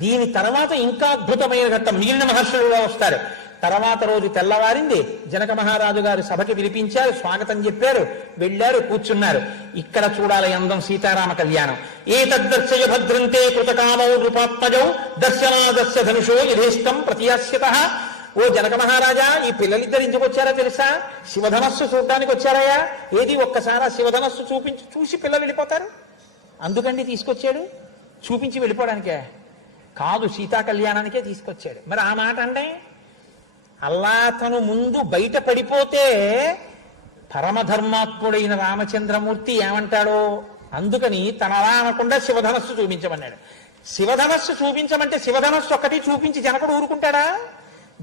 దీని తర్వాత ఇంకా అద్భుతమైన ఘట్టం, మిగిలిన మహర్షులు వస్తారు. తర్వాత రోజు తెల్లవారింది, జనక మహారాజు గారు సభకి పిలిపించారు, స్వాగతం చెప్పారు, వెళ్ళారు, కూర్చున్నారు. ఇక్కడ చూడాలి అందం సీతారామ కళ్యాణం. ఏ తద్దర్శయ భద్రంతే కృతకామౌ నృపాత్మజౌ దర్శనాదర్శ ధనుషో యథేష్టం ప్రతియాస్యతః. ఓ జనక మహారాజా, ఈ పిల్లలిద్దరు ఇంటికి వచ్చారా తెలుసా? శివధనస్సు చూడడానికి వచ్చారయ్యా. ఏది ఒక్కసారి శివధనస్సు చూసి పిల్లలు వెళ్ళిపోతారు. అందుకండి తీసుకొచ్చాడు, చూపించి వెళ్ళిపోవడానికే కాదు, సీతా కళ్యాణానికే తీసుకొచ్చాడు. మరి ఆ మాట అంటే అల్లా తను ముందు బయట పడిపోతే పరమధర్మాత్ముడైన రామచంద్రమూర్తి ఏమంటాడో అందుకని తన అలా అనకుండా శివధనస్సు చూపించమన్నాడు. శివధనస్సు చూపించమంటే శివధనస్సు ఒక్కటి చూపించి జనకుడు ఊరుకుంటాడా?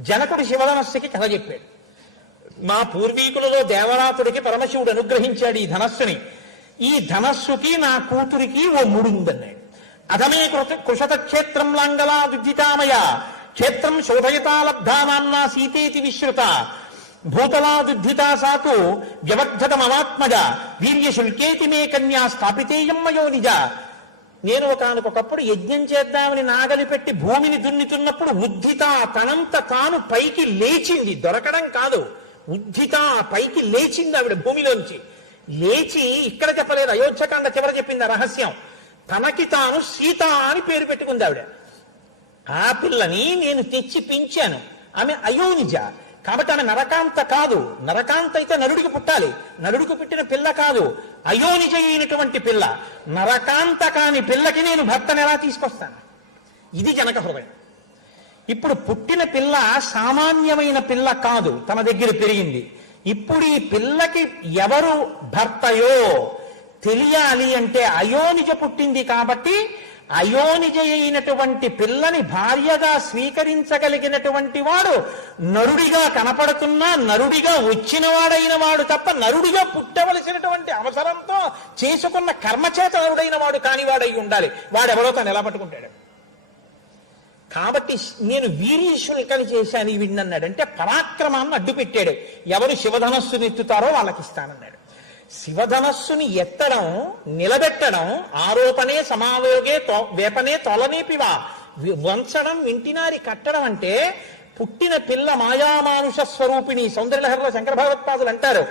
జనకుడు శివధనస్సుకి కథ చెప్పాడు. మా పూర్వీకులలో దేవరాతుడికి పరమశివుడు అనుగ్రహించాడు ఈ ధనస్సుని. ఈ ధనస్సుకి నా కూతురికి ఓ ముడుందన్నాడు. అధమే కృషత క్షేత్రం లాంగలా దుద్ధితామయ క్షేత్రం శోభయతాలబ్ధానాన్నా సీతేతి విశ్రుత భూతలాదుద్ధితా సాతు వ్యవర్ధతమవాత్మజ వీర్యశుల్కేతి మే కన్యా స్థాపితేయం మయోనిజ. నేను ఒకనకొకప్పుడు యజ్ఞం చేద్దామని నాగలి పెట్టి భూమిని దున్నుతున్నప్పుడు ఉద్ధిత తనంత తాను పైకి లేచింది, దొరకడం కాదు, ఉద్ధిత పైకి లేచింది ఆవిడ భూమిలోంచి. లేచి ఇక్కడ చెప్పలేదు, అయోధ్యకాండ చివర చెప్పింది ఆ రహస్యం. తనకి తాను సీత అని పేరు పెట్టుకుంది ఆవిడ. ఆ పిల్లని నేను తెచ్చి పెంచాను, ఆమె అయోనిజ కాబట్టి ఆమె నరకాంత కాదు. నరకాంత అయితే నరుడికి పుట్టాలి, నరుడికి పుట్టిన పిల్ల కాదు, అయోనిజ అయినటువంటి పిల్ల. నరకాంత కాని పిల్లకి నేను భర్తను ఎలా తీసుకొస్తాను? ఇది జనక హృదయం. ఇప్పుడు పుట్టిన పిల్ల సామాన్యమైన పిల్ల కాదు, తన దగ్గర పెరిగింది. ఇప్పుడు ఈ పిల్లకి ఎవరు భర్తయో తెలియాలి అంటే అయోనిజ పుట్టింది కాబట్టి అయోనిజ అయినటువంటి పిల్లని భార్యగా స్వీకరించగలిగినటువంటి వాడు నరుడిగా కనపడుతున్నా నరుడిగా వచ్చిన వాడైన వాడు తప్ప నరుడిగా పుట్టవలసినటువంటి అవసరంతో చేసుకున్న కర్మచేత నరుడైన వాడు కానివాడై ఉండాలి. వాడెవడో తను ఎలా పట్టుకుంటాడు? కాబట్టి నేను వీరీశుల్కని చేశాను ఈ విన్నన్నాడు. అంటే పరాక్రమాన్ని అడ్డు పెట్టాడు. ఎవరు శివధనస్సుని ఎత్తుతారో వాళ్ళకి ఇస్తానన్నాడు. శివధనస్సుని ఎత్తడం, నిలబెట్టడం, ఆరోపణే సమావేగే వేపనే తొలనేపివా, వంచడం, వింటినారి కట్టడం అంటే పుట్టిన పిల్ల మాయామానుష స్వరూపిణి. సౌందర్యలహరిలో శంకర భగవత్పాదులు అంటారు,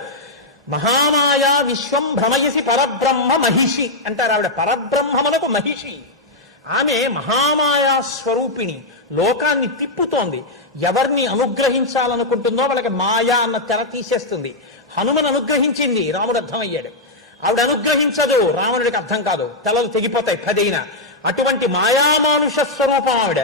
మహామాయా విశ్వం భ్రమయసి పరబ్రహ్మ మహిషి అంటారు. ఆవిడ పరబ్రహ్మమునకు మహిషి. ఆమె మహామాయా స్వరూపిణి, లోకాన్ని తిప్పుతోంది. ఎవరిని అనుగ్రహించాలనుకుంటుందో వాళ్ళకి మాయా అన్న తెర తీసేస్తుంది. హనుమను అనుగ్రహించింది, రాముడు అర్థమయ్యాడు. ఆవిడ అనుగ్రహించదు, రావణుడికి అర్థం కాదు, తలలు తెగిపోతాయి 10 అయినా. అటువంటి మాయామానుష స్వరూపం ఆవిడ.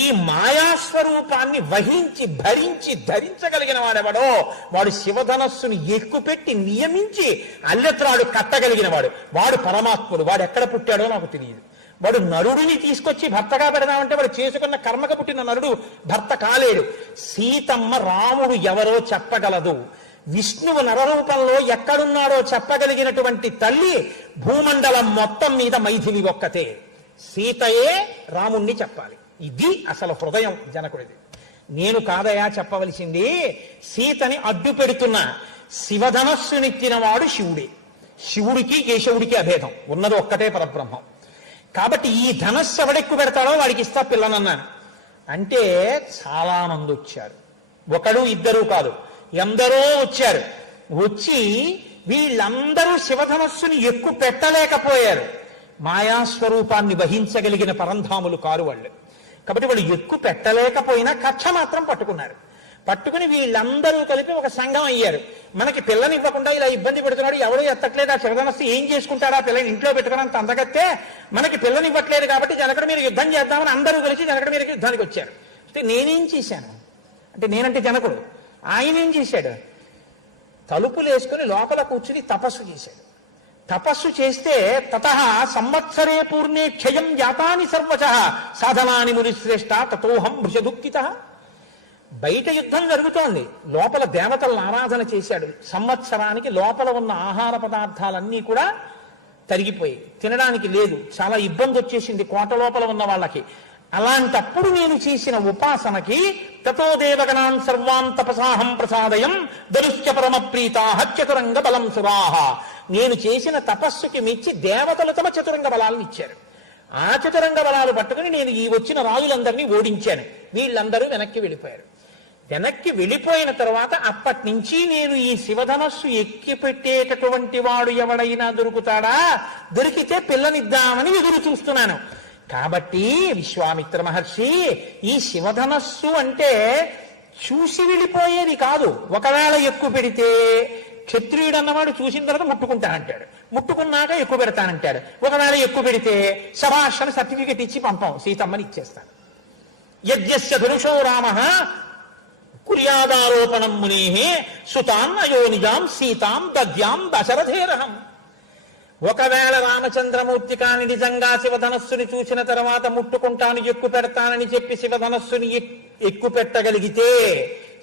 ఈ మాయాస్వరూపాన్ని వహించి భరించి ధరించగలిగిన వాడెవడో వాడు శివధనస్సుని ఎక్కుపెట్టి నియమించి అల్లెత్రాడు కట్టగలిగిన వాడు. వాడు పరమాత్ముడు. వాడు ఎక్కడ పుట్టాడో నాకు తెలియదు. వాడు నరుడిని తీసుకొచ్చి భర్తగా పెడదామంటే వాడు చేసుకున్న కర్మకు పుట్టిన నరుడు భర్త కాలేడు. సీతమ్మ రాముడు ఎవరో చెప్పగలదు. విష్ణువు నరరూపంలో ఎక్కడున్నాడో చెప్పగలిగినటువంటి తల్లి భూమండలం మొత్తం మీద మైథిలి ఒక్కతే. సీతయే రాముణ్ణి చెప్పాలి. ఇది అసలు హృదయం జనకుడిది. నేను కాదయా చెప్పవలసింది, సీతని అడ్డు పెడుతున్న శివధనస్సునెత్తిన వాడు శివుడే. శివుడికి కేశవుడికి అభేదం, ఉన్నది ఒక్కటే పరబ్రహ్మం. కాబట్టి ఈ ధనస్సు ఎవడెక్కు పెడతాడో వాడికి ఇస్తా పిల్లనన్నాను. అంటే చాలా మంది వచ్చారు, ఒకడు ఇద్దరు కాదు, ఎందరో వచ్చారు. వచ్చి వీళ్ళందరూ శివధనస్సుని ఎక్కువ పెట్టలేకపోయారు. మాయాస్వరూపాన్ని వహించగలిగిన పరంధాములు కారు వాళ్ళు. కాబట్టి వాళ్ళు ఎక్కువ పెట్టలేకపోయినా కక్ష మాత్రం పట్టుకున్నారు. పట్టుకుని వీళ్ళందరూ కలిపి ఒక సంఘం అయ్యారు. మనకి పిల్లని ఇవ్వకుండా ఇలా ఇబ్బంది పెడుతున్నాడు, ఎవడో ఎత్తట్లేదు, ఆ శివధనస్సు ఏం చేసుకుంటాడా, పిల్లని ఇంట్లో పెట్టుకున్నంత అందగత్తే మనకి పిల్లని ఇవ్వట్లేదు కాబట్టి జనకుడి మీద యుద్ధం చేద్దామని అందరూ కలిసి జనకుడి మీదకి యుద్ధానికి వచ్చారు. అంటే నేనేం చేశాను అంటే, నేనంటే జనకుడు, ఆయన ఏం చేశాడు? తలుపులు వేసుకుని లోపల కూర్చుని తపస్సు చేశాడు. తపస్సు చేస్తే తతః సంవత్సరే పూర్ణే క్షయం జాతాని సర్వశః సాధనాని మునిశ్రేష్ట తతోహం భృషదుఃఖితః. బయట యుద్ధం జరుగుతోంది, లోపల దేవతలను ఆరాధన చేశాడు. సంవత్సరానికి లోపల ఉన్న ఆహార పదార్థాలన్నీ కూడా తరిగిపోయి తినడానికి లేదు, చాలా ఇబ్బంది వచ్చేసింది కోట లోపల ఉన్న వాళ్ళకి. అలాంటప్పుడు నేను చేసిన ఉపాసనకి తతో దేవగణాన్ సర్వాన్ తపసాహం ప్రసాదయం దరుశ్చ పరమ ప్రీతాః చతురంగ బలం సురాః. నేను చేసిన తపస్సుకి మెచ్చి దేవతలు తమ చతురంగ బలాలను ఇచ్చారు. ఆ చతురంగ బలాలు పట్టుకుని నేను ఈ వచ్చిన రాజులందరినీ ఓడించాను. వీళ్ళందరూ వెనక్కి వెళ్ళిపోయారు. వెనక్కి వెళ్ళిపోయిన తర్వాత అప్పటి నుంచి నేను ఈ శివధనస్సు ఎక్కి పెట్టేటటువంటి వాడు ఎవడైనా దొరుకుతాడా, దొరికితే పిల్లనిద్దామని ఎదురు చూస్తున్నాను. కాబట్టి విశ్వామిత్ర మహర్షి, ఈ శివధనస్సు అంటే చూసి వెళ్ళిపోయేది కాదు. ఒకవేళ ఎక్కువ పెడితే క్షత్రియుడు అన్నవాడు చూసిన తర్వాత ముట్టుకుంటానంటాడు, ముట్టుకున్నాక ఎక్కువ పెడతానంటాడు. ఒకవేళ ఎక్కువ పెడితే శభాషణ సర్టిఫికెట్ ఇచ్చి పంపం, సీతమ్మని ఇచ్చేస్తాను. యజ్ఞస్య ధనుషో రామ కుర్యాదారోపణం మునే సుతాం అయోనిజాం సీతాం దద్యాం దశరథేరహం. ఒకవేళ రామచంద్రమూర్తి కాని నిజంగా శివధనస్సుని చూసిన తర్వాత ముట్టుకుంటాను, ఎక్కువ పెడతానని చెప్పి శివధనస్సుని ఎక్కువ పెట్టగలిగితే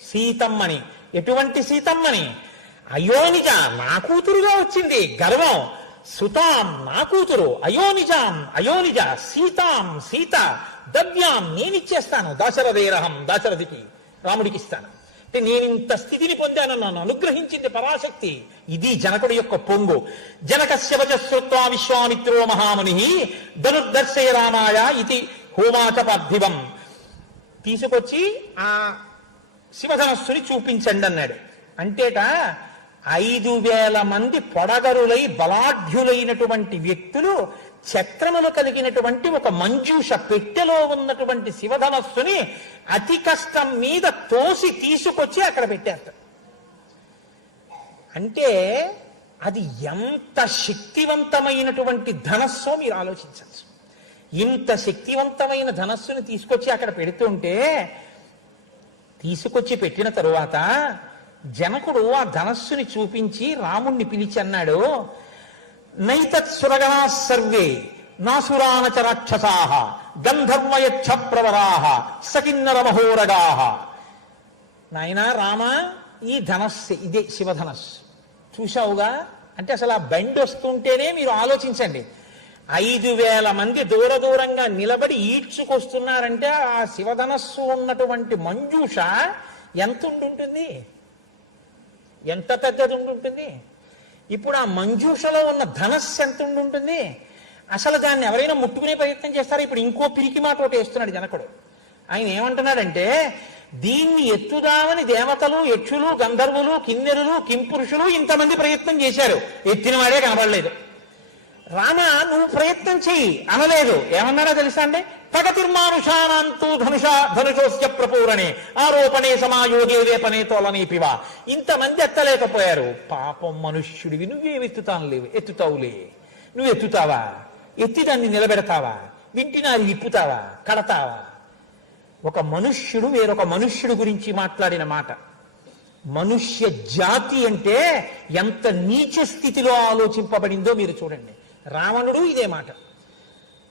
సీతమ్మని, ఎటువంటి సీతమ్మని? అయోనిజ, నా కూతురుగా వచ్చింది గర్వం. సుతాం, నా కూతురు. అయోనిజాం, అయోనిజ. సీతాం, సీత. దవ్యాం, నేనిచ్చేస్తాను. దశరథేరహం, దశరథికి, రాముడికి ఇస్తాను. అంటే నేను ఇంత స్థితిని పొందాను, నన్ను అనుగ్రహించింది పరాశక్తి. ఇది జనకుడి యొక్క పొంగు. జనకస్య వచశ్రుత్వా విశ్వామిత్రో మహాముని ధనుర్దర్శయ రామాయ ఇది హోమాచ పార్థివం. తీసుకొచ్చి ఆ శివధనస్సుని చూపించండి అన్నాడు. అంటేట 5,000 మంది పొడగరులై బలాఢ్యులైనటువంటి వ్యక్తులు చక్రములు కలిగినటువంటి ఒక మంజూష పెట్టెలో ఉన్నటువంటి శివధనస్సుని అతి కష్టం మీద తోసి తీసుకొచ్చి అక్కడ పెట్టేస్తారు. అంటే అది ఎంత శక్తివంతమైనటువంటి ధనస్సో మీరు ఆలోచించవచ్చు. ఇంత శక్తివంతమైన ధనస్సుని తీసుకొచ్చి అక్కడ పెడుతుంటే, తీసుకొచ్చి పెట్టిన తరువాత జనకుడు ఆ ధనస్సుని చూపించి రాముణ్ణి పిలిచి అన్నాడు, నైతత్ సురగణా సర్వే నాసురానచ రాక్షసాః గంధర్వయక్ష ప్రవరాః సకిన్నర మహోరగాః. నాయనా రామ, ఈ ధనస్సు ఇదే శివధనస్సు చూశావుగా. అంటే అసలు ఆ బండి వస్తుంటేనే మీరు ఆలోచించండి, 5,000 మంది దూర దూరంగా నిలబడి ఈడ్చుకొస్తున్నారంటే ఆ శివధనస్సు ఉన్నటువంటి మంజూష ఎంత ఉండుంటుంది, ఎంత పెద్దది ఉండుంటుంది. ఇప్పుడు ఆ మంజూషలో ఉన్న ధనస్సు ఎంత ఉండుంటుంది. అసలు దాన్ని ఎవరైనా ముట్టుకునే ప్రయత్నం చేస్తారా? ఇప్పుడు ఇంకో పిరికి మాట ఒకటి వేస్తున్నాడు జనకుడు. ఆయన ఏమంటున్నాడంటే, దీన్ని ఎత్తుదామని దేవతలు, యక్షులు, గంధర్వులు, కిన్నెరులు, కింపురుషులు ఇంతమంది ప్రయత్నం చేశారు, ఎత్తిన వాడే కనబడలేదు. రామ, నువ్వు ప్రయత్నం చెయ్యి అనలేదు. ఏమన్నాడో తెలుసా అండి? పగతిర్మానుషానాంతూ ధనుషోస్య ప్రపూరణే ఆరోపణే సమాయోగే వేపనే తోలనేపివా. ఇంతమంది ఎత్తలేకపోయారు. పాపం మనుష్యుడివి, ఎత్తుతావులే. నువ్వు ఎత్తుతావా? ఎత్తి దాన్ని నిలబెడతావా? వింటినాది విప్పుతావా? కడతావా? ఒక మనుష్యుడు వేరొక మనుష్యుడు గురించి మాట్లాడిన మాట. మనుష్య జాతి అంటే ఎంత నీచ స్థితిలో ఆలోచింపబడిందో మీరు చూడండి. రావణుడు ఇదే మాట,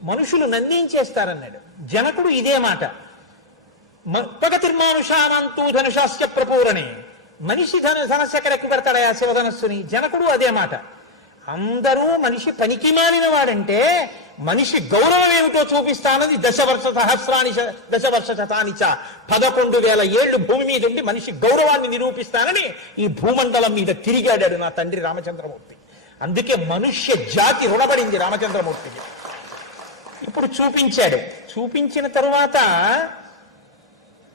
మనుషులు నన్నేం చేస్తారన్నాడు. జనకుడు ఇదే మాట, పగతిర్మానుషానంతూ ధనుషాస్య ప్రపూరణే. మనిషి ధనస్సు ఎక్కడ ఎక్కువ పెడతాడా శివధనస్సుని? జనకుడు అదే మాట. అందరూ మనిషి పనికి మాలిన వాడంటే మనిషి గౌరవం ఏమిటో చూపిస్తానది దశవర్ష శతానిచ 11,000 ఏళ్లు భూమి మీద ఉండి మనిషి గౌరవాన్ని నిరూపిస్తానని ఈ భూమండలం మీద తిరిగాడాడు నా తండ్రి రామచంద్రమూర్తి. అందుకే మనుష్య జాతి రుణపడింది రామచంద్రమూర్తికి. ఇప్పుడు చూపించాడు. చూపించిన తరువాత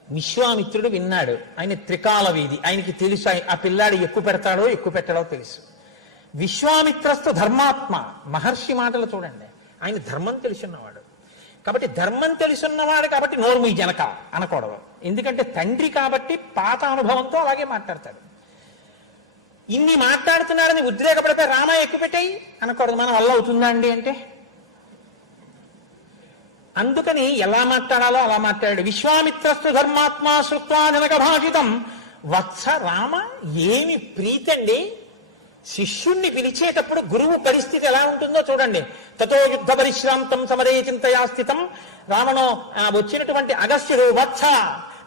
విశ్వామిత్రుడు విన్నాడు. ఆయన త్రికాల వీధి, ఆయనకి తెలుసు ఆ పిల్లాడు ఎక్కువ పెడతాడో ఎక్కువ పెట్టడో తెలుసు. విశ్వామిత్రస్తు ధర్మాత్మ. మహర్షి మాటలు చూడండి, ఆయన ధర్మం తెలుసున్నవాడు. కాబట్టి ధర్మం తెలుసున్నవాడు కాబట్టి నోరు మీ జనక అనకూడదు. ఎందుకంటే తండ్రి కాబట్టి పాత అనుభవంతో అలాగే మాట్లాడతాడు. ఇన్ని మాట్లాడుతున్నాడని ఉద్రేకపడితే రామ ఎక్కువ పెట్టాయి అనకూడదు. మన వల్ల అవుతుందా అండి అంటే? అందుకని ఎలా మాట్లాడాలో అలా మాట్లాడాడు. విశ్వామిత్రస్తు ధర్మాత్మా శ్రుత్వా జనక భాషితం. వత్స రామ, ఏమి ప్రీతండి. శిష్యుణ్ణి పిలిచేటప్పుడు గురువు పరిస్థితి ఎలా ఉంటుందో చూడండి. తతో యుద్ధ పరిశ్రాంతం సమరే చింతయా స్థితం. రావణో వచ్చినటువంటి అగస్త్యుడు వత్స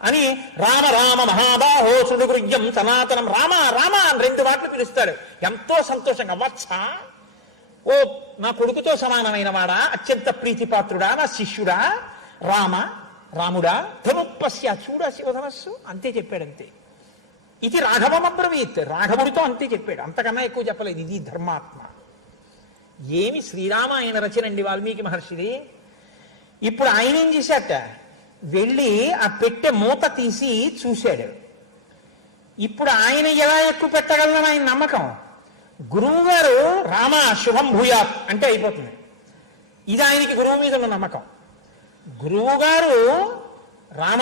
అని రామ రామ మహాబాహో సుడుగృహ్యం సనాతనం రామ రామ అని 2 మాటలు పిలుస్తాడు. ఎంతో సంతోషంగా వత్స, ఓ నా కొడుకుతో సమానమైన వాడా, అత్యంత ప్రీతిపాత్రుడా, నా శిష్యుడా, రామ రాముడా, ధనుప్పస్య చూడా శివధనస్సు. అంతే చెప్పాడు, అంతే. ఇది రాఘవమబ్రవీత్, రాఘవుడితో అంతే చెప్పాడు, అంతకన్నా ఎక్కువ చెప్పలేదు. ఇది ధర్మాత్మ. ఏమి శ్రీరామాయణ రచనండి వాల్మీకి మహర్షిది. ఇప్పుడు ఆయన ఏం చేశాట, వెళ్ళి ఆ పెట్టె మూత తీసి చూశాడు. ఇప్పుడు ఆయన ఎలా ఎక్కువ పెట్టగలదని ఆయన నమ్మకం. గురువు గారు రామ శుభం భూయాత్ అంటే అయిపోతుంది. ఇది ఆయనకి గురువు మీద ఉన్న నమ్మకం. గురువు గారు రామ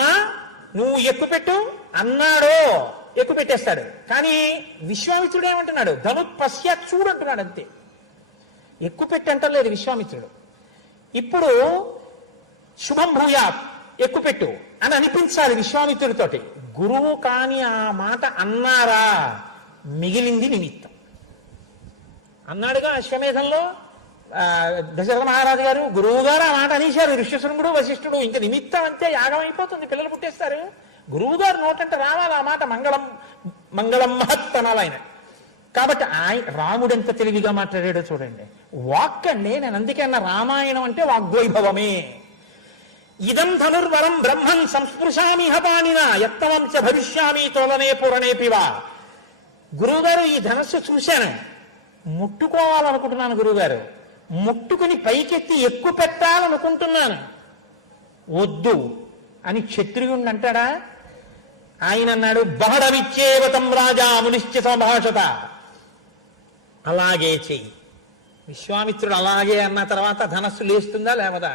నువ్వు ఎక్కువ పెట్టు అన్నాడో ఎక్కువ పెట్టేస్తాడు. కానీ విశ్వామిత్రుడు ఏమంటున్నాడు, ధనుపశ్య చూడంటున్నాడు అంతే, ఎక్కువ పెట్టి అంటలేదు విశ్వామిత్రుడు. ఇప్పుడు శుభం భూయాత్ ఎక్కువ పెట్టు అని అనిపించాలి విశ్వామిత్రుడితోటి. గురువు కాని ఆ మాట అన్నారా, మిగిలింది నిమిత్తం. అన్నాడుగా అశ్వమేధంలో దశరథ మహారాజు గారు, గురువు గారు ఆ మాట అనేశారు, ఋష్యశృంగుడు వశిష్ఠుడు, ఇంకా నిమిత్తం అంతే, యాగం అయిపోతుంది, పిల్లలు పుట్టేస్తారు. గురువు గారు నోటంటే రావాలి ఆ మాట, మంగళం మహత్ అనాలి ఆయన. కాబట్టి రాముడు ఎంత తెలివిగా మాట్లాడాడో చూడండి. వాక్ అండి, నేను అందుకే అన్న రామాయణం అంటే వాగ్వైభవమే. ఇదం ధనుర్వరం బ్రహ్మన్ సంస్పృశామి హపానిన యత్తవంచ భవిష్యామి తోలనే పూరణేపివా. గురువుగారు ఈ ధనస్సు చూశాను, ముట్టుకోవాలనుకుంటున్నాను గురువుగారు, ముట్టుకుని పైకెత్తి ఎక్కువ పెట్టాలనుకుంటున్నాను, వద్దు అని క్షత్రియుణ్ణి అంటాడా? ఆయన అన్నాడు, బహడమిచ్చేవతం రాజా మునిశ్చ సంభాషత, అలాగే చెయ్యి. విశ్వామిత్రుడు అలాగే అన్న తర్వాత ధనస్సు లేస్తుందా లేవదా?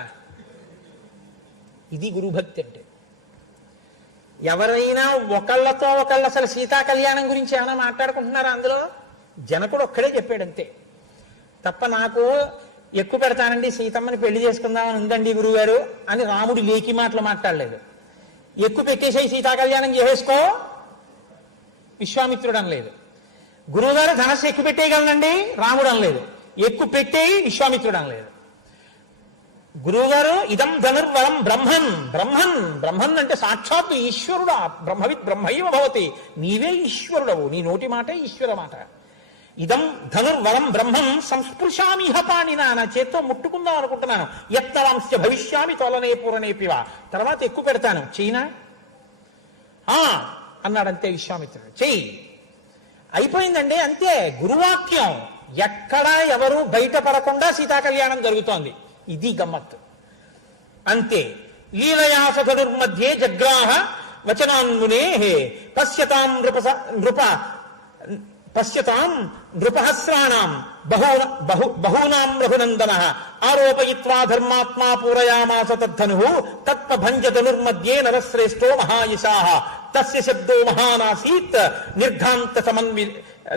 ఇది గురుభక్తి అంటే. ఎవరైనా ఒకళ్ళతో ఒకళ్ళు అసలు సీతా కళ్యాణం గురించి ఏమైనా మాట్లాడుకుంటున్నారా? అందులో జనకుడు ఒక్కడే చెప్పాడంతే తప్ప, నాకు ఎక్కువ పెడతానండి సీతమ్మని పెళ్లి చేసుకుందామని ఉందండి గురువుగారు అని రాముడు లేకి మాటలు మాట్లాడలేదు. ఎక్కువ పెట్టేసాయి సీతా కళ్యాణం చేసేసుకో విశ్వామిత్రుడు అనలేదు. గురువుగారు ధనస్సు ఎక్కువ పెట్టేయగలనండి రాముడు అనలేదు. ఎక్కువ పెట్టేయి విశ్వామిత్రుడు అనలేదు. గురువుగారు ఇదం ధనుర్వరం బ్రహ్మన్ బ్రహ్మన్ బ్రహ్మన్ అంటే సాక్షాత్తు ఈశ్వరుడా, బ్రహ్మవిత్ బ్రహ్మైవ భవతి, నీవే ఈశ్వరుడవు, నీ నోటి మాటే ఈశ్వర మాట. ఇదం ధనుర్వరం బ్రహ్మం సంస్పృశామి హపానినా, నా చేత్తో ముట్టుకుందాం అనుకుంటున్నాను, యత్తవంశ భవిష్యామి తోలనే పూరణేపివా, తర్వాత ఎక్కువ పెడతాను, చెయ్యినా అన్నాడంతే విశ్వామిత్రుడు. చెయ్యి, అయిపోయిందండి అంతే. గురువాక్యం ఎక్కడా ఎవరు బయటపడకుండా సీతా కళ్యాణం జరుగుతోంది. ఇది గమ్మత్తు అంతే. లీలయాసధనుర్మధ్యే జగ్రాహ వచనాన్మునే పశ్యతాం నృపహస్రాణం బహూనాం రఘునందన ఆరోపయిత్వా ధర్మాత్మా పూరయామాస తద్ధను తత్పభంజధనుర్మధ్యే నరశ్రేష్టో మహాయశాః తస్య శబ్దో మహానాసీత్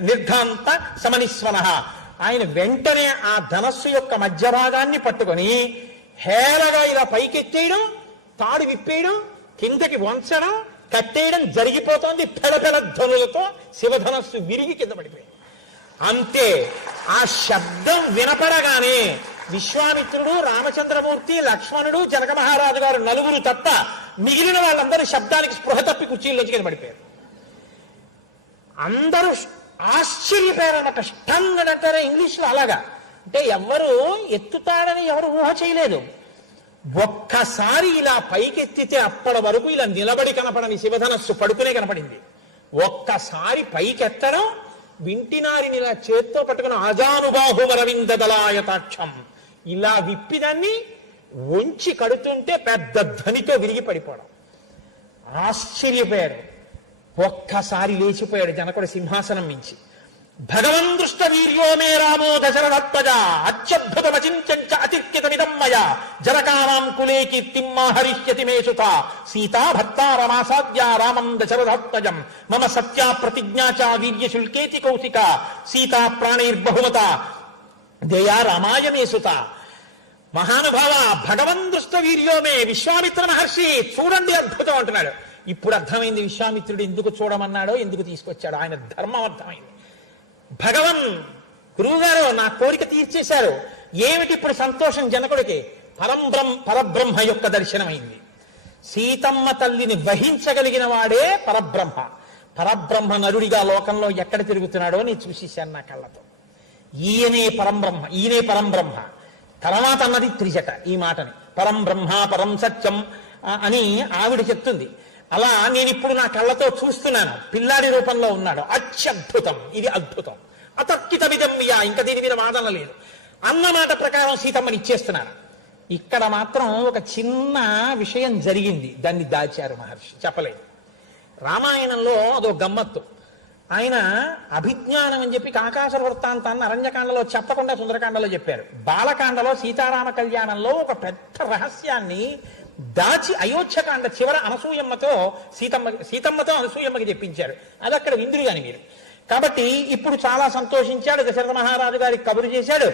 నిర్ఘాంత సమనిస్వనః. ఆయన వెంటనే ఆ ధనస్సు యొక్క మధ్య భాగాన్ని పట్టుకొని హేళగా ఇలా పైకెత్తేయడం, తాడు విప్పేయడం, కిందకి వంచడం, కట్టేయడం జరిగిపోతోంది. పెళపెళ ధ్వనులతో శివధనస్సు విరిగి కింద పడిపోయింది. అంతే. ఆ శబ్దం వినపడగానే విశ్వామిత్రుడు, రామచంద్రమూర్తి, లక్ష్మణుడు, జనక మహారాజు గారు నలుగురు తప్ప మిగిలిన వాళ్ళందరూ శబ్దానికి స్పృహ తప్పి కుర్చీల్లోంచి కింద పడిపోయారు. అందరూ ఆశ్చర్యపోయారన్నమాట. స్టన్ అని అంటారా ఇంగ్లీష్లో, అలాగా. అంటే ఎవరు ఎత్తుతాడని ఎవరు ఊహ చేయలేదు. ఒక్కసారి ఇలా పైకెత్తితే అప్పటి వరకు ఇలా నిలబడి కనపడని శివధనస్సు పడుకునే కనపడింది. ఒక్కసారి పైకెత్తడం, వింటినారిని ఇలా చేత్తో పట్టుకుని ఆజానుబాహువరవింద దళాయతాక్షం ఇలా విప్పిదాన్ని వంచి కడుతుంటే పెద్ద ధ్వనితో విరిగి పడిపోవడం. ఆశ్చర్యపోయారు. ఒక్కసారి లేచిపోయాడు జనకుడు సింహాసనం మించి. భగవన్ దృష్ట వీర్యో మే రామో దశరథత్వజ అత్యద్భుతమచించంచ అతిర్కితమిదం మయా జనకానాం కులే కీర్తిం హరిష్యతి మే సుత సీతా భర్తారమాసాద్య రామం దశరథత్వజం మమ సత్యా ప్రతిజ్ఞా చ వీర్యశుల్కేతి కౌశిక సీతా ప్రాణైర్బహుమత దేయా రామాయ మే సుత. మహానుభావ, భగవన్ దృష్ట వీర్యోమే, విశ్వామిత్ర మహర్షి చూడండి అద్భుతం అంటున్నాడు. ఇప్పుడు అర్థమైంది విశ్వామిత్రుడు ఎందుకు చూడమన్నాడో, ఎందుకు తీసుకొచ్చాడో. ఆయన ధర్మం అర్థమైంది. భగవన్ గురువుగారు నా కోరిక తీర్చేశారు. ఏమిటి ఇప్పుడు సంతోషం జనకుడికి? పరబ్రహ్మ యొక్క దర్శనమైంది. సీతమ్మ తల్లిని వహించగలిగిన వాడే పరబ్రహ్మ. పరబ్రహ్మ నరుడిగా లోకంలో ఎక్కడ తిరుగుతున్నాడో నేను చూసేశాను నా కళ్ళతో. ఈయనే పరంబ్రహ్మ, ఈయనే పరంబ్రహ్మ. తర్వాత అన్నది త్రిజట ఈ మాటని, పరం బ్రహ్మ పరం సత్యం అని ఆవిడ చెప్తుంది. అలా నేను ఇప్పుడు నా కళ్ళతో చూస్తున్నాను. పిల్లాడి రూపంలో ఉన్నాడు. అత్యద్భుతం, ఇది అద్భుతం. అతర్కితమిదం యా, ఇంకా దీని మీద వాదన లేదు. అన్నమాట ప్రకారం సీతమ్మని ఇచ్చేస్తున్నాను. ఇక్కడ మాత్రం ఒక చిన్న విషయం జరిగింది, దాన్ని దాచారు మహర్షి, చెప్పలేదు. రామాయణంలో అదో గమ్మత్తు. ఆయన అభిజ్ఞానం అని చెప్పి కాకాసుర వృత్తాంతాన్ని అరణ్యకాండలో చెప్పకుండా సుందరకాండలో చెప్పారు. బాలకాండలో సీతారామ కళ్యాణంలో ఒక పెద్ద రహస్యాన్ని దాచి అయోధ్యకాండ చివర అనసూయమ్మతో సీతమ్మతో అనసూయమ్మకి చెప్పించారు. అది అక్కడ విందురు కాని మీరు. కాబట్టి ఇప్పుడు చాలా సంతోషించాడు. దశరథ మహారాజు గారికి కబురు చేశాడు.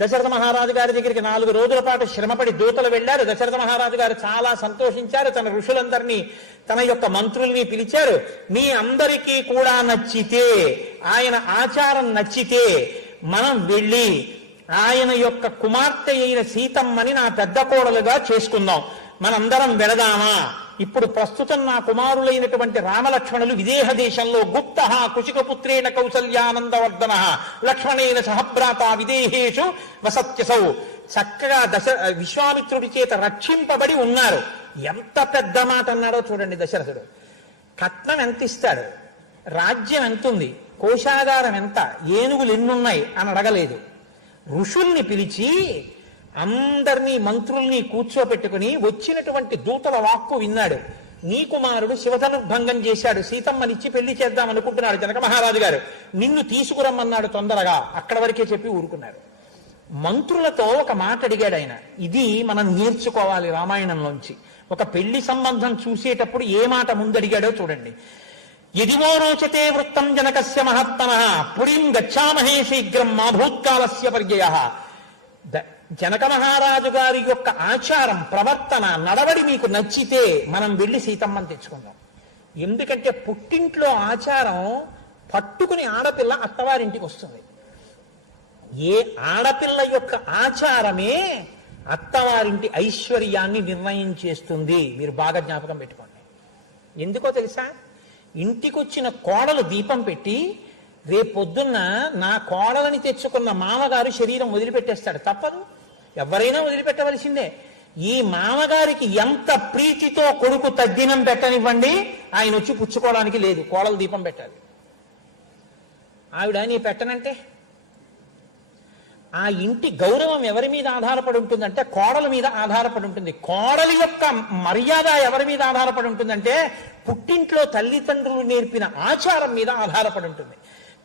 దశరథ మహారాజు గారి దగ్గరికి 4 రోజుల పాటు శ్రమపడి దూతలు వెళ్ళారు. దశరథ మహారాజు గారు చాలా సంతోషించారు. తన ఋషులందరినీ, తన యొక్క మంత్రుల్ని పిలిచారు. మీ అందరికీ కూడా నచ్చితే, ఆయన ఆచారం నచ్చితే మనం వెళ్ళి ఆయన యొక్క కుమార్తె అయిన సీతమ్మని నా పెద్ద కోడలుగా చేసుకుందాం, మనందరం వెళదామా? ఇప్పుడు ప్రస్తుతం నా కుమారులైనటువంటి రామలక్ష్మణులు విదేహ దేశంలో గుప్త కుశికపుత్రేణ కౌసల్యానందవర్ధన లక్ష్మణేన సహభ్రాత విదేహేషు వసత్యసౌ, చక్కగా విశ్వామిత్రుడి చేత రక్షింపబడి ఉన్నారు. ఎంత పెద్ద మాట అన్నాడో చూడండి దశరథుడు. కట్నం ఎంత ఇస్తాడు, రాజ్యం ఎంతుంది, కోశాగారం ఎంత, ఏనుగులు ఎన్నున్నాయి అని అడగలేదు. ఋషుల్ని పిలిచి అందరినీ మంత్రుల్ని కూర్చోపెట్టుకుని వచ్చినటువంటి దూతల వాక్కు విన్నాడు. నీ కుమారుడు శివధనుర్భంగం చేశాడు, సీతమ్మనిచ్చి పెళ్లి చేద్దాం అనుకుంటున్నాడు జనక మహారాజు గారు, నిన్ను తీసుకురమ్మన్నాడు తొందరగా, అక్కడ వరకే చెప్పి ఊరుకున్నారు. మంత్రులతో ఒక మాట అడిగాడు ఆయన. ఇది మనం నేర్చుకోవాలి రామాయణంలోంచి. ఒక పెళ్లి సంబంధం చూసేటప్పుడు ఏ మాట ముందడిగాడో చూడండి. యదివో రోచతే వృత్తం జనకస్య మహాత్మనః పురీం గచ్చామహే శీఘ్రం మా భూత్కాలస్య పర్యయః. జనక మహారాజు గారి యొక్క ఆచారం, ప్రవర్తన, నడవడి మీకు నచ్చితే మనం వెళ్ళి సీతమ్మని తెచ్చుకుందాం. ఎందుకంటే పుట్టింట్లో ఆచారం పట్టుకుని ఆడపిల్ల అత్తవారింటికి వస్తుంది. ఏ ఆడపిల్ల యొక్క ఆచారమే అత్తవారింటి ఐశ్వర్యాన్ని నిర్ణయం చేస్తుంది. మీరు బాగా జ్ఞాపకం పెట్టుకోండి. ఎందుకో తెలుసా? ఇంటికొచ్చిన కోడలు దీపం పెట్టి రేపొద్దున్న నా కోడలని తెచ్చుకున్న మామగారు శరీరం వదిలిపెట్టేస్తాడు. తప్పదు, ఎవరైనా వదిలిపెట్టవలసిందే. ఈ మామగారికి ఎంత ప్రీతితో కొడుకు తద్దినం పెట్టనివ్వండి, ఆయన వచ్చి పుచ్చుకోవడానికి లేదు, కోడలు దీపం పెట్టాలి. ఆవిడ నీ పెట్టనంటే ఆ ఇంటి గౌరవం ఎవరి మీద ఆధారపడి ఉంటుందంటే కోడల మీద ఆధారపడి ఉంటుంది. కోడలి యొక్క మర్యాద ఎవరి మీద ఆధారపడి ఉంటుందంటే పుట్టింట్లో తల్లిదండ్రులు నేర్పిన ఆచారం మీద ఆధారపడి ఉంటుంది.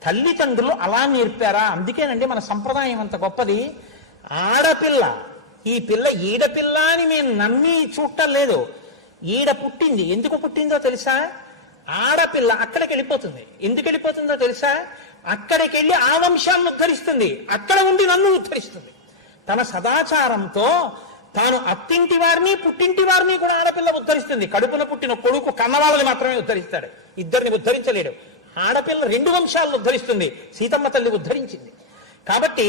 తల్లిదండ్రులు అలా నేర్పారా? అందుకేనండి మన సంప్రదాయం అంత గొప్పది. ఆడపిల్ల, ఈ పిల్ల ఈడపిల్ల అని మేము నమ్మి చూడటం లేదు. ఈడ పుట్టింది, ఎందుకు పుట్టిందో తెలుసా? ఆడపిల్ల అక్కడికి వెళ్ళిపోతుంది. ఎందుకు వెళ్ళిపోతుందో తెలుసా? అక్కడికి వెళ్ళి ఆ వంశాన్ని ఉద్ధరిస్తుంది, అక్కడ ఉండి నన్ను ఉద్ధరిస్తుంది. తన సదాచారంతో తాను అత్తింటి వారిని పుట్టింటి వారిని కూడా ఆడపిల్ల ఉద్ధరిస్తుంది. కడుపున పుట్టిన కొడుకు కన్నవాళ్ళని మాత్రమే ఉద్ధరిస్తాడు, ఇద్దరిని ఉద్ధరించలేడు. ఆడపిల్ల 2 వంశాలను ఉద్ధరిస్తుంది. సీతమ్మ తల్లి ఉద్ధరించింది. కాబట్టి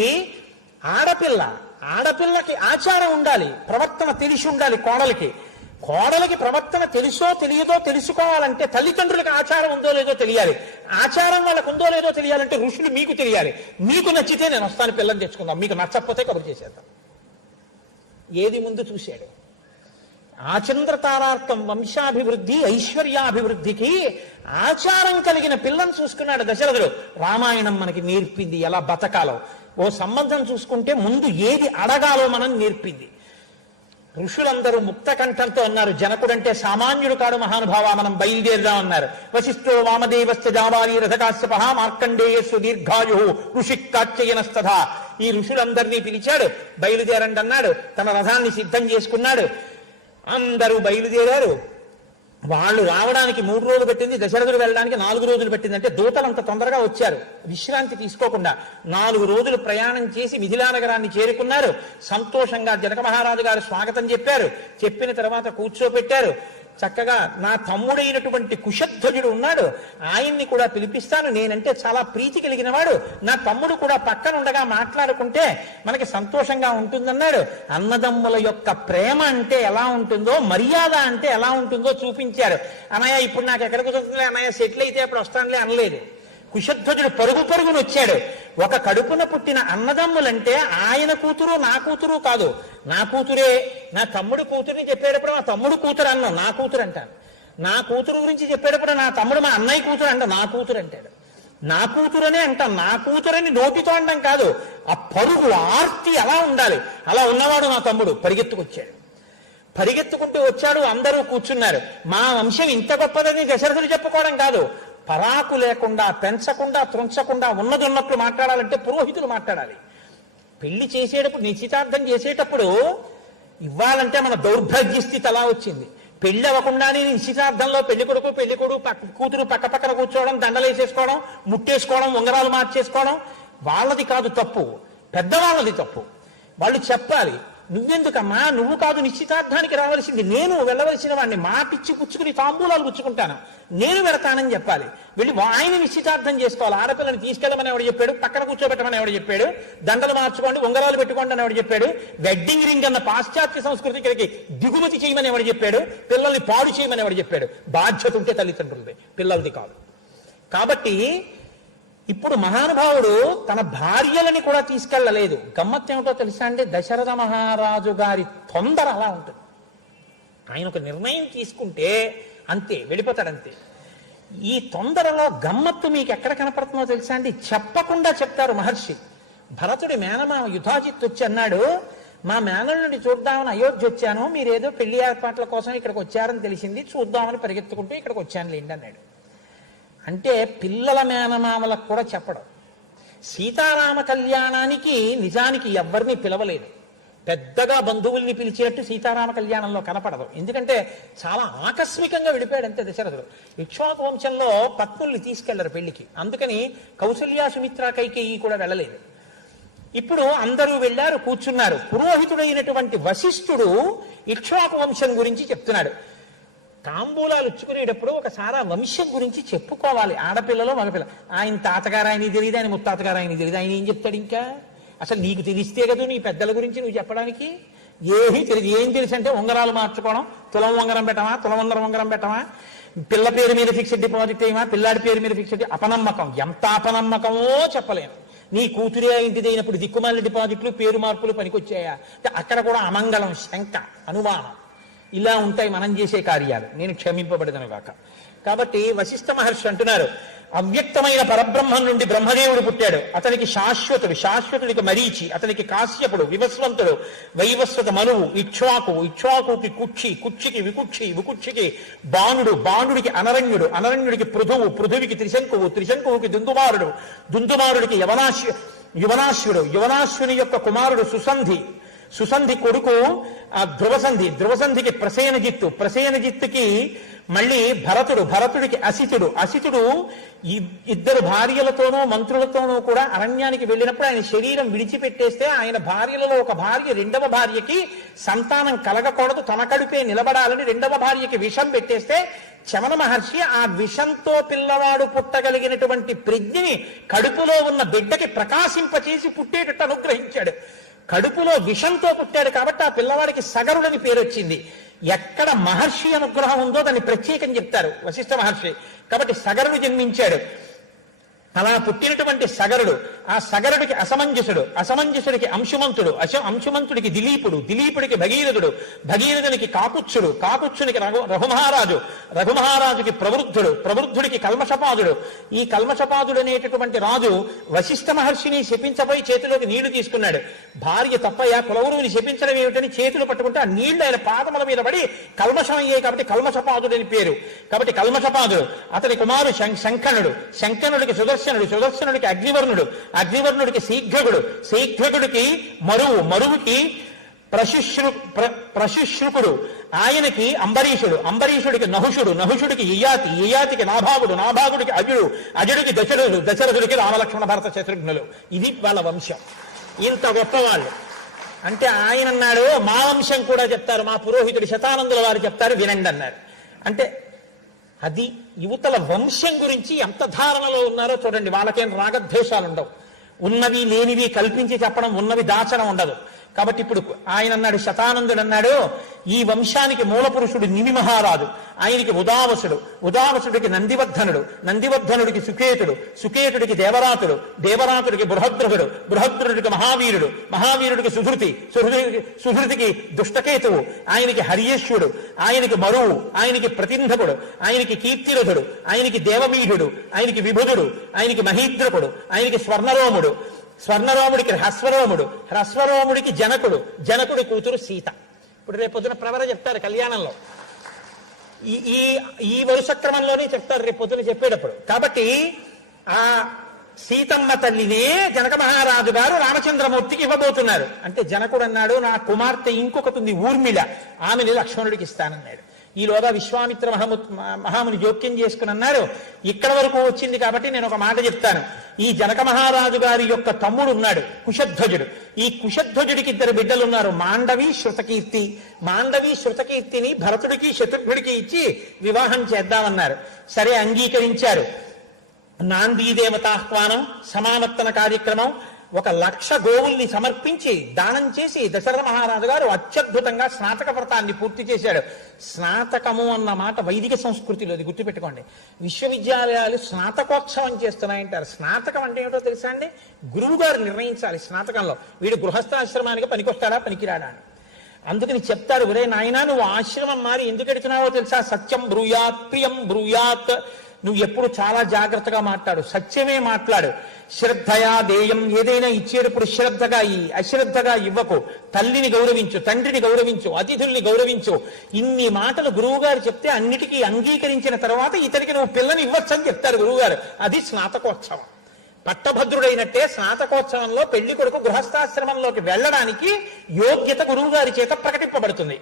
ఆడపిల్లకి ఆచారం ఉండాలి, ప్రవర్తన తెలిసి ఉండాలి. కోడలికి ప్రవర్తన తెలుసో తెలియదో తెలుసుకోవాలంటే తల్లిదండ్రులకు ఆచారం ఉందో లేదో తెలియాలి. ఆచారం వాళ్ళకు ఉందో లేదో తెలియాలంటే ఋషులు మీకు తెలియాలి. మీకు నచ్చితే నేను వస్తాను, పిల్లని తెచ్చుకుందాం, మీకు నచ్చకపోతే కబురు చేసేద్దాం. ఏది ముందు చూశాడు? ఆచంద్రతారార్థం వంశాభివృద్ధి ఐశ్వర్యాభివృద్ధికి ఆచారం కలిగిన పిల్లని చూసుకున్నాడు దశరథుడు. రామాయణం మనకి నేర్పింది ఎలా బతకాలో. ఓ సంబంధం చూసుకుంటే ముందు ఏది అడగాలో మనం నేర్పింది. ఋషులందరూ ముక్త కంఠంతో అన్నారు, జనకుడంటే సామాన్యుడు కాడు మహానుభావ, మనం బయలుదేరదాం అన్నారు. వశిష్ఠో వామదేవస్య జాబాలి రథకాశ్యప మార్కండేయస్సు దీర్ఘాయు ఋషిక్కాచ్యయనస్తథ. ఈ ఋషులందరినీ పిలిచాడు, బయలుదేరండి అన్నాడు. తన రథాన్ని సిద్ధం చేసుకున్నాడు. అందరూ బయలుదేరారు. వాళ్ళు రావడానికి 3 రోజులు పెట్టింది, దశరథుడు వెళ్ళడానికి 4 రోజులు పెట్టింది. అంటే దూతలంత తొందరగా వచ్చారు, విశ్రాంతి తీసుకోకుండా 4 రోజులు ప్రయాణం చేసి మిథిలా నగరాన్ని చేరుకున్నారు. సంతోషంగా జనక మహారాజు గారు స్వాగతం చెప్పారు. చెప్పిన తర్వాత కూర్చోపెట్టారు. చక్కగా నా తమ్ముడైనటువంటి కుశధ్వజుడు ఉన్నాడు, ఆయన్ని కూడా పిలిపిస్తాను, నేనంటే చాలా ప్రీతి కలిగిన వాడు, నా తమ్ముడు కూడా పక్కనుండగా మాట్లాడుకుంటే మనకి సంతోషంగా ఉంటుందన్నాడు. అన్నదమ్ముల యొక్క ప్రేమ అంటే ఎలా ఉంటుందో, మర్యాద అంటే ఎలా ఉంటుందో చూపించారు. అన్నయ్య ఇప్పుడు నాకు ఎక్కడ కుదురుతుందిలే అన్నయ్య, సెటిల్ అయితే అప్పుడు వస్తానులే అనలేదు. కుశధ్వజుడు పరుగును వచ్చాడు. ఒక కడుపున పుట్టిన అన్నదమ్ములంటే ఆయన కూతురు నా కూతురు కాదు, నా కూతురే. నా తమ్ముడు కూతురుని చెప్పేటప్పుడు మా తమ్ముడు కూతురు అన్నాం, నా కూతురు అంటాను. నా కూతురు గురించి చెప్పేటప్పుడు నా తమ్ముడు మా అన్నయ్య కూతురు అంట, నా కూతురు అంటాడు. నా కూతురనే అంటాం, నా కూతురని నోటితో అంటాం కాదు, ఆ పరుగు ఆర్తి అలా ఉండాలి. అలా ఉన్నవాడు నా తమ్ముడు పరిగెత్తుకొచ్చాడు. పరిగెత్తుకుంటూ వచ్చాడు, అందరూ కూర్చున్నారు. మా వంశం ఇంత గొప్పదని దశరథుడు చెప్పుకోవడం కాదు, పరాకు లేకుండా పెంచకుండా త్రుంచకుండా ఉన్నది ఉన్నట్లు మాట్లాడాలంటే పురోహితులు మాట్లాడాలి. పెళ్లి చేసేటప్పుడు నిశ్చితార్థం చేసేటప్పుడు ఇవ్వాలంటే మన దౌర్భాగ్య స్థితి అలా వచ్చింది. పెళ్లి అవ్వకుండానే నిశ్చితార్థంలో పెళ్లి కొడుకు కూతురు పక్క పక్కన కూర్చోవడం, దండలేసేసుకోవడం, ముట్టేసుకోవడం, ఉంగరాలు మార్చేసుకోవడం వాళ్ళది కాదు తప్పు, పెద్దవాళ్ళది తప్పు. వాళ్ళు చెప్పాలి, నువ్వెందుకమ్మా, నువ్వు కాదు నిశ్చితార్థానికి రావాల్సింది, నేను వెళ్ళవలసిన వాడిని, మాటిచ్చి పుచ్చుకుని తాంబూలాలు పుచ్చుకుంటాను, నేను వెళతానని చెప్పాలి. వెళ్ళి ఆయన నిశ్చితార్థం చేసుకోవాలి. ఆడపిల్లని తీసుకెళ్ళమని ఎవడు చెప్పాడు, పక్కన కూర్చోబెట్టమని ఎవడు చెప్పాడు, దండలు మార్చుకోండి, ఉంగరాలు పెట్టుకోండి అని ఎవడు చెప్పాడు, వెడ్డింగ్ రింగ్ అన్న పాశ్చాత్య సంస్కృతికి దిగుమతి చేయమని ఎవడు చెప్పాడు, పిల్లల్ని పాడు చేయమని ఎవడు చెప్పాడు. బాధ్యత ఉంటే తల్లిదండ్రులది, పిల్లలది కాదు. కాబట్టి ఇప్పుడు మహానుభావుడు తన భార్యలని కూడా తీసుకెళ్లలేదు. గమ్మత్తు ఏమిటో తెలుసా అండి, దశరథ మహారాజు గారి తొందర అలా ఉంటుంది. ఆయన ఒక నిర్ణయం తీసుకుంటే అంతే, వెళ్ళిపోతాడంతే. ఈ తొందరలో గమ్మత్తు మీకు ఎక్కడ కనపడుతుందో తెలుసా అండి, చెప్పకుండా చెప్తారు మహర్షి. భరతుడి మేనమామ యుధాజిత్ వచ్చి అన్నాడు, మా మేనల్ని చూద్దామని అయోధ్య వచ్చాను, మీరేదో పెళ్లి ఏర్పాట్ల కోసం ఇక్కడికి వచ్చారని తెలిసింది, చూద్దామని పరిగెత్తుకుంటూ ఇక్కడికి వచ్చాను లేండి అన్నాడు. అంటే పిల్లల మేనమామలకు కూడా చెప్పడం. సీతారామ కళ్యాణానికి నిజానికి ఎవరిని పిలవలేదు, పెద్దగా బంధువుల్ని పిలిచేట్టు సీతారామ కళ్యాణంలో కనపడదు. ఎందుకంటే చాలా ఆకస్మికంగా వెళ్ళిపోయాడు అంతే దశరథుడు. ఇక్ష్వాకు వంశంలో పత్నుల్ని తీసుకెళ్లరు పెళ్లికి, అందుకని కౌసల్యా సుమిత్ర కైకేయి కూడా వెళ్ళలేదు. ఇప్పుడు అందరూ వెళ్ళారు, కూర్చున్నారు. పురోహితుడైనటువంటి వశిష్ఠుడు ఇక్ష్వాకు వంశం గురించి చెప్తున్నాడు. తాంబూలాలు ఇచ్చుకునేటప్పుడు ఒకసారి ఆ వంశం గురించి చెప్పుకోవాలి, ఆడపిల్లలో మగపిల్ల. ఆయన తాతగారు ఆయన తెలియదు, ఆయన ముత్తాతగారు ఆయన తెలియదు, ఆయన ఏం చెప్తాడు? ఇంకా అసలు నీకు తెలిస్తే కదా నీ పెద్దల గురించి నువ్వు చెప్పడానికి. ఏమీ తెలియదు. ఏం తెలుసు అంటే ఉంగరాలు మార్చుకోవడం, తులం ఉంగరం పెట్టమా, తులవందరం ఉంగరం పెట్టమా, పిల్ల పేరు మీద ఫిక్స్డ్ డిపాజిట్ అయ్యమా, పిల్లాడి పేరు మీద ఫిక్స్డ్. అపనమ్మకం, ఎంత అపనమ్మకమో చెప్పలేను. నీ కూతురే ఇంటిదైనప్పుడు దిక్కుమాలి డిపాజిట్లు పేరు మార్పులు పనికొచ్చాయా? అక్కడ కూడా అమంగళం, శంక, అనుమానం, ఇలా ఉంటాయి మనం చేసే కార్యాలు. నేను క్షమింపబడదను కాక. కాబట్టి వశిష్ఠ మహర్షి అంటున్నారు, అవ్యక్తమైన పరబ్రహ్మం నుండి బ్రహ్మదేవుడు పుట్టాడు. అతనికి శాశ్వతుడు, శాశ్వతుడికి మరీచి, అతనికి కాశ్యపుడు, వివస్వంతుడు, వైవస్వత మనువు, ఇక్ష్వాకు, ఇక్ష్వాకుకి కుక్షి, కుక్షికి వికుక్షి, వికుక్షికి బాణుడు, బాణుడికి అనరణ్యుడు, అనరణ్యుడికి పృథువు, పృథువికి త్రిశంకువు, త్రిశంకువుకి దుందుమారుడు, దుందుమారుడికి యువనాశ్యుడు, యువనాశ్యుని యొక్క కుమారుడు సుసంధి, సుసంధి కొడుకు ధ్రువసంధి, ధ్రువసంధికి ప్రసేనజిత్తు, ప్రసేనజిత్తుకి మళ్ళీ భరతుడు, భరతుడికి అసితుడు, అసితుడు ఇద్దరు భార్యలతోనూ మంత్రులతోనూ కూడా అరణ్యానికి వెళ్ళినప్పుడు ఆయన శరీరం విడిచిపెట్టేస్తే ఆయన భార్యలలో ఒక భార్య రెండవ భార్యకి సంతానం కలగకూడదు, తన కడుపే నిలబడాలని రెండవ భార్యకి విషం పెట్టేస్తే చమన మహర్షి ఆ విషంతో పిల్లవాడు పుట్టగలిగినటువంటి ప్రజ్ఞని కడుపులో ఉన్న బిడ్డకి ప్రకాశింపచేసి పుట్టేటట్టు అనుగ్రహించాడు. కడుపులో విషంతో పుట్టాడు కాబట్టి ఆ పిల్లవాడికి సగరుడని పేరు వచ్చింది. ఎక్కడ మహర్షి అనుగ్రహం ఉందో దాన్ని ప్రత్యేకం చెప్తారు వశిష్ఠ మహర్షి. కాబట్టి సగరుడు జన్మించాడు. అలా పుట్టినటువంటి సగరుడు, ఆ సగరుడికి అసమంజసుడు, అసమంజసుడికి అంశుమంతుడు, అంశుమంతుడికి దిలీపుడు, దిలీపుడికి భగీరథుడు, భగీరథునికి కాకుత్సుడు, కాకుత్సునికి రఘుమహారాజు, రఘుమహారాజుకి ప్రవృద్ధుడు, ప్రవృద్ధుడికి కల్మషపాదుడు. ఈ కల్మషపాదుడు అనేటటువంటి రాజు వశిష్ఠ మహర్షిని శపించబోయి చేతిలోకి నీళ్లు తీసుకున్నాడు. భార్య తప్పయ్య కులవరువుని శపించడం ఏమిటని చేతులు పట్టుకుంటే ఆ నీళ్లు ఆయన పాదముల మీద పడి కల్మషం అయ్యాయి కాబట్టి కల్మషపాదుడు అని పేరు. కాబట్టి కల్మషపాదుడు. అతని కుమారు శంఖనుడు, శంఖనుడికి సుదర్శనుడు, సుదర్శనుడికి అగ్నివర్ణుడు, అగ్నివర్ణుడికి శీఘ్రగుడు, శీఘ్రగుడికి మరువు, మరువుకి ప్రశుశ్రుకుడు, ఆయనకి అంబరీషుడు, అంబరీషుడికి నహుషుడు, నహుషుడికి యయాతి, యయాతికి నాభాగుడు, నాభాగుడికి అజుడు, అజుడికి దశరథుడు, దశరథుడికి రామలక్ష్మణ భరత శత్రుఘ్నులు. ఇది వాళ్ళ వంశం. ఇంత గొప్పవాళ్ళు. అంటే ఆయన అన్నాడు, మా వంశం కూడా చెప్తారు, మా పురోహితుడు శతానందుల వారు చెప్తారు, వినండి అన్నారు. అంటే అది యువతల వంశం గురించి ఎంత ధారణలో ఉన్నారో చూడండి. వాళ్ళకేం రాగద్వేషాలు ఉండవు. ఉన్నవి లేనివి కల్పించి చెప్పడం, ఉన్నవి దాచడం ఉండదు. కాబట్టి ఇప్పుడు ఆయన అన్నాడు, శతానందుడు అన్నాడు, ఈ వంశానికి మూల పురుషుడు నిమి మహారాజు, ఆయనకి ఉదావసుడు, ఉదావసుడికి నందివర్ధనుడు, నందివర్ధనుడికి సుకేతుడు, సుకేతుడికి దేవరాతుడు, దేవరాతుడికి బృహద్రథుడు, బృహద్రథుడికి మహావీరుడు, మహావీరుడికి సుధృతి, సుధృతికి దుష్టకేతువు, ఆయనకి హర్యేశ్వరుడు, ఆయనకి మరువు, ఆయనకి ప్రతింధకుడు, ఆయనకి కీర్తిరథుడు, ఆయనకి దేవమీఢుడు, ఆయనకి విభుదుడు, ఆయనకి మహీద్రకుడు, ఆయనకి స్వర్ణరోముడు, స్వర్ణరోముడికి హ్రస్వరోముడు, హ్రస్వరోముడికి జనకుడు, జనకుడి కూతురు సీత. ఇప్పుడు రేపొద్దున ప్రవర చెప్తారు కళ్యాణంలో, ఈ వరుస క్రమంలోనే చెప్తారు రేపొద్దున చెప్పేటప్పుడు. కాబట్టి ఆ సీతమ్మ తల్లినే జనక మహారాజు గారు రామచంద్రమూర్తికి ఇవ్వబోతున్నారు. అంటే జనకుడు అన్నాడు, నా కుమార్తె ఇంకొకటి ఉంది ఊర్మిళ, ఆమెని లక్ష్మణుడికి ఇస్తానన్నాడు. ఈలోగా విశ్వామిత్ర మహాముని జోక్యం చేసుకుని అన్నారు, ఇక్కడ వరకు వచ్చింది కాబట్టి నేను ఒక మాట చెప్తాను. ఈ జనక మహారాజు గారి యొక్క తమ్ముడు ఉన్నాడు కుశధ్వజుడు. ఈ కుశధ్వజుడికి 2 బిడ్డలు ఉన్నారు, మాండవి, శృతకీర్తి. మాండవి శృతకీర్తిని భరతుడికి శత్రుఘ్నుడికి ఇచ్చి వివాహం చేద్దామన్నారు. సరే, అంగీకరించారు. నాందీదేవతాహ్వానం, సమావర్తన కార్యక్రమం, 1,00,000 గోవుల్ని సమర్పించి దానం చేసి దశరథ మహారాజు గారు అత్యద్భుతంగా స్నాతక వ్రతాన్ని పూర్తి చేశాడు. స్నాతకము అన్న మాట వైదిక సంస్కృతిలో, అది గుర్తుపెట్టుకోండి. విశ్వవిద్యాలయాలు స్నాతకోత్సవం చేస్తున్నాయంటారు. స్నాతకం అంటే ఏమిటో తెలుసా అండి? గురువు గారు నిర్ణయించాలి స్నాతకంలో వీడు గృహస్థాశ్రమానికి పనికొస్తాడా పనికిరాడా అని. అందుకని చెప్తారు, ఒరే నాయనా, నువ్వు ఆశ్రమం మారి ఎందుకు ఎడుతున్నావో తెలుసా? సత్యం బ్రూయాత్, ప్రియం బ్రూయాత్. నువ్వు ఎప్పుడు చాలా జాగ్రత్తగా మాట్లాడు, సత్యమే మాట్లాడు. శ్రద్ధయా దేయం, ఏదైనా ఇచ్చేటప్పుడు శ్రద్ధగా అశ్రద్ధగా ఇవ్వకు. తల్లిని గౌరవించు, తండ్రిని గౌరవించు, అతిథుల్ని గౌరవించు. ఇన్ని మాటలు గురువు గారు చెప్తే అన్నిటికీ అంగీకరించిన తర్వాత ఇతనికి నువ్వు పిల్లని ఇవ్వచ్చని చెప్తారు గురువుగారు. అది స్నాతకోత్సవం. పట్టభద్రుడైనట్టే స్నాతకోత్సవంలో పెళ్లి కొడుకు గృహస్థాశ్రమంలోకి వెళ్ళడానికి యోగ్యత గురువు గారి చేత ప్రకటింపబడుతుంది.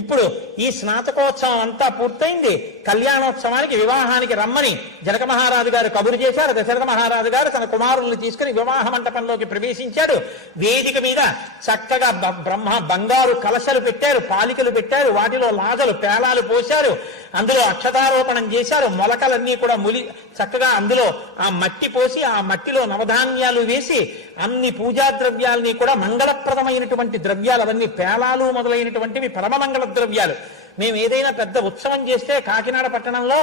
ఇప్పుడు ఈ స్నాతకోత్సవం అంతా పూర్తయింది. కళ్యాణోత్సవానికి, వివాహానికి రమ్మని జనక మహారాజు గారు కబురు చేశారు. దశరథ మహారాజు గారు తన కుమారుల్ని తీసుకుని వివాహ మంటపంలోకి ప్రవేశించాడు. వేదిక మీద చక్కగా బంగారు కలశలు పెట్టారు, పాలికలు పెట్టారు, వాటిలో లాజలు పేలాలు పోశారు, అందులో అక్షతారోపణం చేశారు. మొలకలన్నీ కూడా చక్కగా అందులో ఆ మట్టి పోసి ఆ మట్టిలో నవధాన్యాలు వేసి అన్ని పూజా ద్రవ్యాలని కూడా మంగళప్రదమైనటువంటి ద్రవ్యాలు, అవన్నీ పేలాలు మొదలైనటువంటివి పరమమంగళ ద్రవ్యాలు. మేము ఏదైనా పెద్ద ఉత్సవం చేస్తే కాకినాడ పట్టణంలో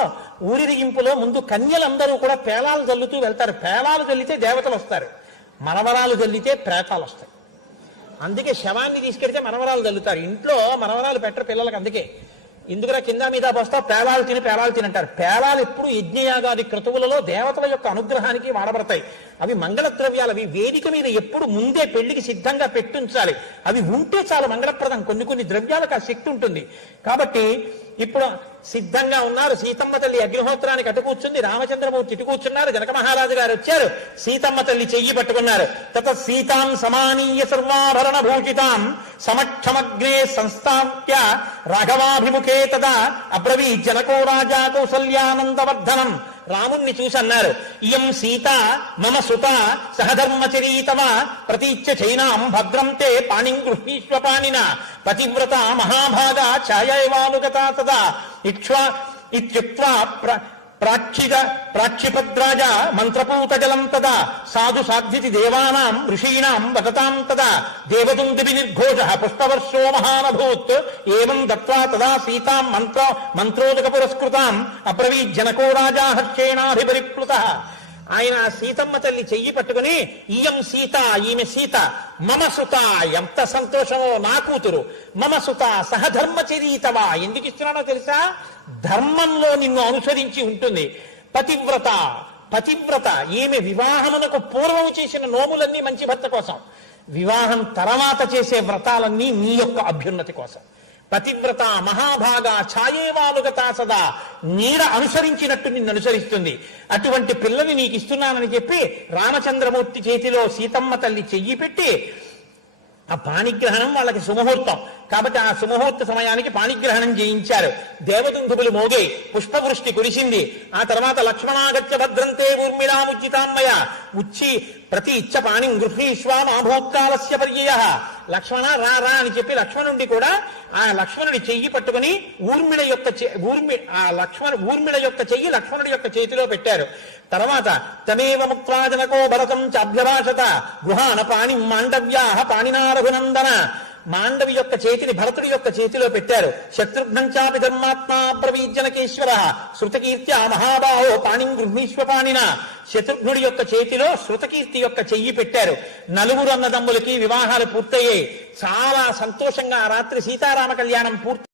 ఊరిరిగింపులో ముందు కన్యలందరూ కూడా పేలాలు జల్లుతూ వెళ్తారు. పేలాలు జల్లితే దేవతలు వస్తారు, మనవరాలు జల్లితే ప్రేతాలు వస్తాయి. అందుకే శవాన్ని తీసుకెడితే మనవరాలు జల్లుతారు. ఇంట్లో మనవరాలు పెట్టరు పిల్లలకు. అందుకే ఇందుకురా కింద మీద వస్తా పేలాలు తినంటారు. పేలాలు ఎప్పుడు యజ్ఞయాగాది క్రతువులలో దేవతల యొక్క అనుగ్రహానికి వాడబడతాయి. అవి మంగళ ద్రవ్యాలు. అవి వేదిక మీద ఎప్పుడు ముందే పెళ్లికి సిద్ధంగా పెట్టుంచాలి. అవి ఉంటే చాలా మంగళప్రదం. కొన్ని ద్రవ్యాలకు ఆ శక్తి ఉంటుంది. కాబట్టి ఇప్పుడు సిద్ధంగా ఉన్నారు. సీతమ్మ తల్లి అగ్నిహోత్రానికి అటు కూర్చుంది, రామచంద్రమూర్తి ఇటు కూర్చున్నారు. జనక మహారాజు గారు వచ్చారు, సీతమ్మ తల్లి చెయ్యి పట్టుకున్నారు. తత సీతాం సమానీయ సర్వాభరణ భూషితాం సమక్షమగ్నే సంస్థాప్య రాఘవాభిముఖే తదా అబ్రవీ జనకో రాజా కౌసల్యానందవర్ధనం. రాముణ్ణి చూసి అన్నారు, ఇయం సీత మమ సుత సహధర్మచరీతవ ప్రతీచ్య చైనాం భద్రం తే పాణిం గృహీష్వ పాణిన పతివ్రత మహాభాగా ఛాయైవానుగతా తదా ఇత్యుక్త్వా ప్రాక్షిపద్రాజ మంత్రపూత జలం తదా సాధు సాధ్వితి దేవానాం ఋషీణాం వదతాం తదా దేవదుందుభి నిర్ఘోష పుష్పవర్షో మహానభూత్ ఏవం దత్వా తదా సీతాం మంత్రోదక పురస్కృతాం అబ్రవీత్ జనకో రాజా హర్షేణాభిపరిప్లుత. ఆయన సీతమ్మ తల్లి చెయ్యి పట్టుకుని, ఇయం సీత, ఈమె సీత, మమ సుత, ఎంత సంతోషమో, నా కూతురు, మమ సుత సహధర్మచరీతవా, ఎందుకు ఇస్తున్నానో తెలుసా? ధర్మంలో నిన్ను అనుసరించి ఉంటుంది. పతివ్రత, పతివ్రత, ఈమె వివాహమునకు పూర్వం చేసిన నోములన్నీ మంచి భర్త కోసం, వివాహం తర్వాత చేసే వ్రతాలన్నీ నీ యొక్క అభ్యున్నతి కోసం. పతివ్రత మహాభాగా ఛాయేవానుగతా సదా, నీడ అనుసరించినట్టు నిన్ను అనుసరిస్తుంది. అటువంటి పిల్లని నీకు ఇస్తున్నానని చెప్పి రామచంద్రమూర్తి చేతిలో సీతమ్మ తల్లి చెయ్యి పెట్టి, ఆ పాణిగ్రహణం వాళ్ళకి సుముహూర్తం. కాబట్టి ఆ సుముహూర్త సమయానికి పాణిగ్రహణం చేయించారు. దేవదుందుబులు మోగే, పుష్పవృష్టి కురిసింది. ఆ తర్వాత లక్ష్మణాగత్య భద్రంతే ఊర్మిళాముజ్జితాన్మయ ఉచ్చి ప్రతి ఇచ్చ పాణి గృహీష్వా మాభూత్కాలస్య పర్యయ. లక్ష్మణ రా రా అని చెప్పి లక్ష్మణుడి కూడా ఆ లక్ష్మణుడి చెయ్యి పట్టుకుని ఊర్మిళ యొక్క చెయ్యి లక్ష్మణుడి యొక్క చేతిలో పెట్టారు. తర్వాత తమేవ ముక్త్వా జనకో భరతం చాభ్యభాషత గృహాణ పాణి మాండవ్యా పాణినా రఘునందన. మాండవి యొక్క చేతిని భరతుడి యొక్క చేతిలో పెట్టారు. శత్రుఘ్నం చాపి ధర్మాత్మా బ్రవీజ్జనకేశ్వర శృతకీర్త్యా మహాబాహో పాణిం గృహీష్వ పాణిన. శత్రుఘ్నుడి యొక్క చేతిలో శృతకీర్తి యొక్క చెయ్యి పెట్టారు. నలుగురు అన్నదమ్ములకి వివాహాలు పూర్తయ్యాయి. చాలా సంతోషంగా ఆ రాత్రి సీతారామ కళ్యాణం పూర్తి